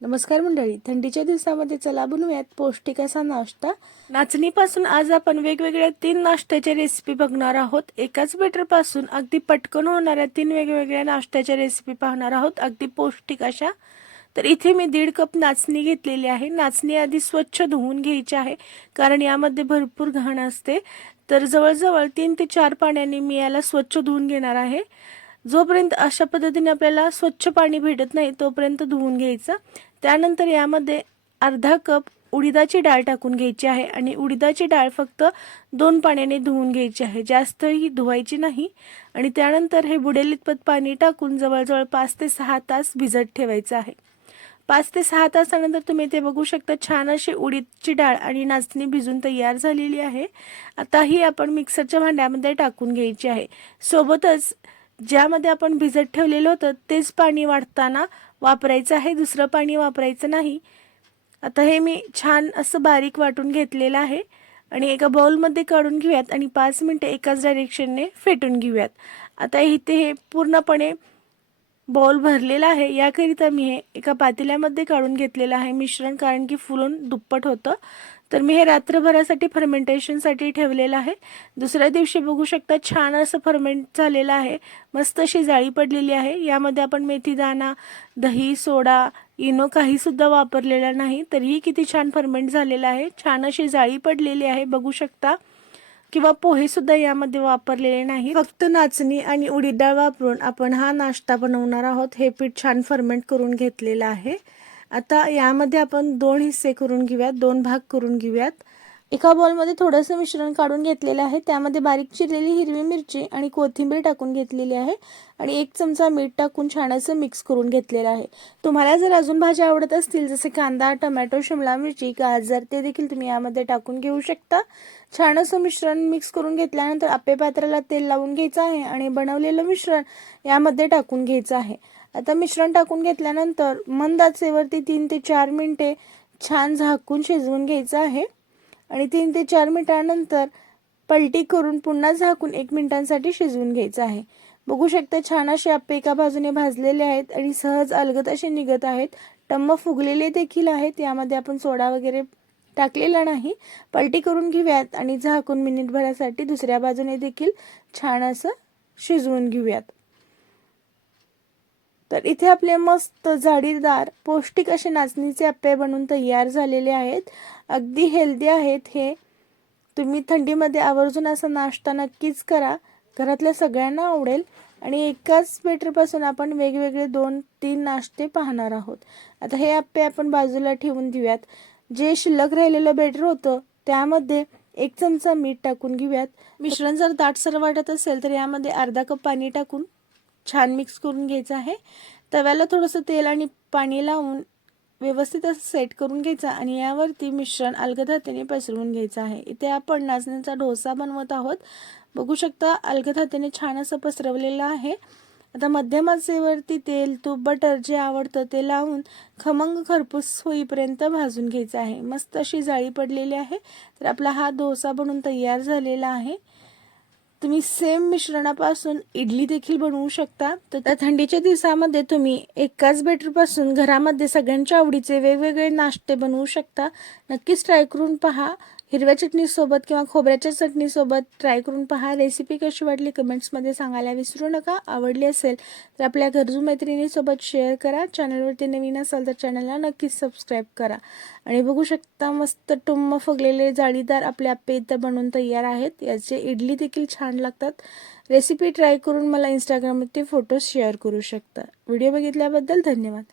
नमस्कार मंडळी थंडीच्या दिवसामध्ये चला बनवूयात पौष्टिक असा नाश्ता. नाचणीपासून आज आपण वेगवेगळ्या तीन नाश्त्याच्या रेसिपी बघणार आहोत. एकाच बेटरपासून अगदी पटकन होणाऱ्या तीन वेगवेगळ्या नाश्त्याच्या रेसिपी पाहणार आहोत. अगदी पौष्टिक अशा. तर इथे मी दीड कप नाचणी घेतलेली आहे. नाचणी आधी स्वच्छ धुवून घ्यायची आहे कारण यामध्ये भरपूर घाण असते. तर जवळजवळ तीन ते चार पाण्याने मी याला स्वच्छ धुवून घेणार आहे. जोपर्यंत अशा पद्धतीने आपल्याला स्वच्छ पाणी भेटत नाही तोपर्यंत धुवून घ्यायचं. त्यानंतर यामध्ये अर्धा कप उडीदाची डाळ टाकून घ्यायची आहे आणि उडीदाची डाळ फक्त दोन पाण्याने धुवून घ्यायची आहे. जास्तही धुवायची नाही आणि त्यानंतर हे बुडेल इतपत पाणी टाकून जवळजवळ पाच ते सहा तास भिजत ठेवायचं आहे. पाच ते सहा तासानंतर तुम्ही ते बघू शकता छान अशी उडीदची डाळ आणि नाचणी भिजून तयार झालेली आहे. आता ही आपण मिक्सरच्या भांड्यामध्ये टाकून घ्यायची आहे. सोबतच ज्यामध्ये आपण भिजत ठेवलेलं होतं तेच पाणी वाढताना वापरायचं आहे दुसरं पाणी वापरायचं नाही. आता हे मी छान असं बारीक वाटून घेतलेलं आहे आणि एका बाउलमध्ये काढून घेऊयात आणि पाच मिनटं एकाच डायरेक्शनने फेटून घेऊयात. आता इथे हे पूर्णपणे बॉल भरलेला आहे. याकरिता मी हे एका पातेल्यामध्ये काढून घेतलेलं आहे. मिश्रण कारण की फुलून दुप्पट होतं. तर मी हे रात्रभरासाठी फर्मेंटेशनसाठी ठेवलेलं आहे. दुसऱ्या दिवशी बघू शकता छान असं फर्मेंट झालेलं आहे. मस्त अशी जाळी पडलेली आहे. यामध्ये आपण मेथी दाणा दही सोडा इनो काहीसुद्धा वापरलेला नाही. तरीही किती छान फर्मेंट झालेलं आहे. छान अशी जाळी पडलेली आहे. बघू शकता. किंवा पोहे सुद्धा यामध्ये वापरलेले नाही फक्त नाचणी आणि उडीद डाळ वापरून आपण हा नाश्ता बनवणार आहोत. हे पीठ छान फर्मेंट करून घेतलेलं आहे. आता यामध्ये आपण दोन हिस्से करून घेऊयात दोन भाग करून घेऊयात. एका बॉलमध्ये थोडंसं मिश्रण काढून घेतलेलं आहे. त्यामध्ये बारीक चिरलेली हिरवी मिरची आणि कोथिंबीर टाकून घेतलेली आहे आणि एक चमचा मीठ टाकून छान असं मिक्स करून घेतलेलं आहे. तुम्हाला जर अजून भाज्या आवडत असतील जसे कांदा टमॅटो शिमला मिरची गाजर ते देखील तुम्ही यामध्ये टाकून घेऊ शकता. छान असं मिश्रण मिक्स करून घेतल्यानंतर आपे पात्राला तेल लावून घ्यायचं आहे आणि बनवलेलं मिश्रण यामध्ये टाकून घ्यायचं आहे. आता मिश्रण टाकून घेतल्यानंतर मंद आचेवरती तीन ते चार मिनिटे छान झाकून शिजवून घ्यायचं आहे. आणि तीन ते चार मिनिटानंतर पलटी करून पुन्हा झाकून एक मिनिटांसाठी शिजवून घ्यायचं आहे. बघू शकता छान असे आप्पे एका बाजूने भाजलेले आहेत आणि सहज अलगत असे निघत आहेत. टम्म फुगलेले देखील आहेत यामध्ये आपण सोडा वगैरे टाकलेला नाही. पलटी करून घेऊयात आणि झाकून मिनिटभरासाठी दुसऱ्या बाजूने देखील छान असं शिजवून घेऊयात. तर इथे आपले मस्त झाडीदार पौष्टिक असे नाचणीचे अप्पे बनवून तयार झालेले आहेत. अगदी हेल्दी आहेत हे. तुम्ही थंडीमध्ये आवर्जून असा नाश्ता नक्कीच करा. घरातल्या सगळ्यांना आवडेल. आणि एकाच बेटरपासून आपण वेगवेगळे दोन तीन नाश्ते पाहणार आहोत. आता हे अप्पे आपण बाजूला ठेवून देऊयात जे शिल्लक राहिलेलं बेटर होतं त्यामध्ये एक चमचा मीठ टाकून घेऊयात. मिश्रण जर दाटसर वाटत असेल तर यामध्ये अर्धा कप पाणी टाकून छान मिक्स करून घ्यायचं आहे. तव्याला थोडंसं तेल आणि पाणी लावून व्यवस्थित असं सेट करून घ्यायचं आणि यावरती मिश्रण अलगद हाताने पसरवून घ्यायचं आहे. इथे आपण नाचण्याचा डोसा बनवत आहोत. बघू शकता अलगद हाताने छान असं पसरवलेलं आहे. आता मध्यमाचेवरती तेल तूप बटर जे आवडतं ते लावून खमंग खरपूस होईपर्यंत भाजून घ्यायचं आहे. मस्त अशी जाळी पडलेली आहे. तर आपला हा डोसा बनून तयार झालेला आहे. तुम्ही सेम मिश्रणापासून इडली देखील बनवू शकता. तर त्या थंडीच्या दिवसामध्ये तुम्ही एकाच बेटरपासून घरामध्ये सगळ्यांच्या आवडीचे वेगवेगळे नाश्ते बनवू शकता. नक्कीच ट्राय करून पहा. हिरव्या चटणीसोबत किंवा खोबऱ्याच्या चटणीसोबत ट्राय करून पहा. रेसिपी कशी वाटली कमेंट्समध्ये सांगायला विसरू नका. आवडली असेल तर आपल्या गरजू मैत्रिणीसोबत शेअर करा. चॅनलवरती नवीन असाल तर चॅनलला नक्कीच सबस्क्राईब करा. आणि बघू शकता मस्त टुम्म फुगलेले जाळीदार आपले आप्पे इथं बनवून तयार आहेत. याचे इडली देखील छान लागतात. रेसिपी ट्राय करून मला इंस्टाग्रामवरती फोटोज शेअर करू शकता. व्हिडिओ बघितल्याबद्दल धन्यवाद.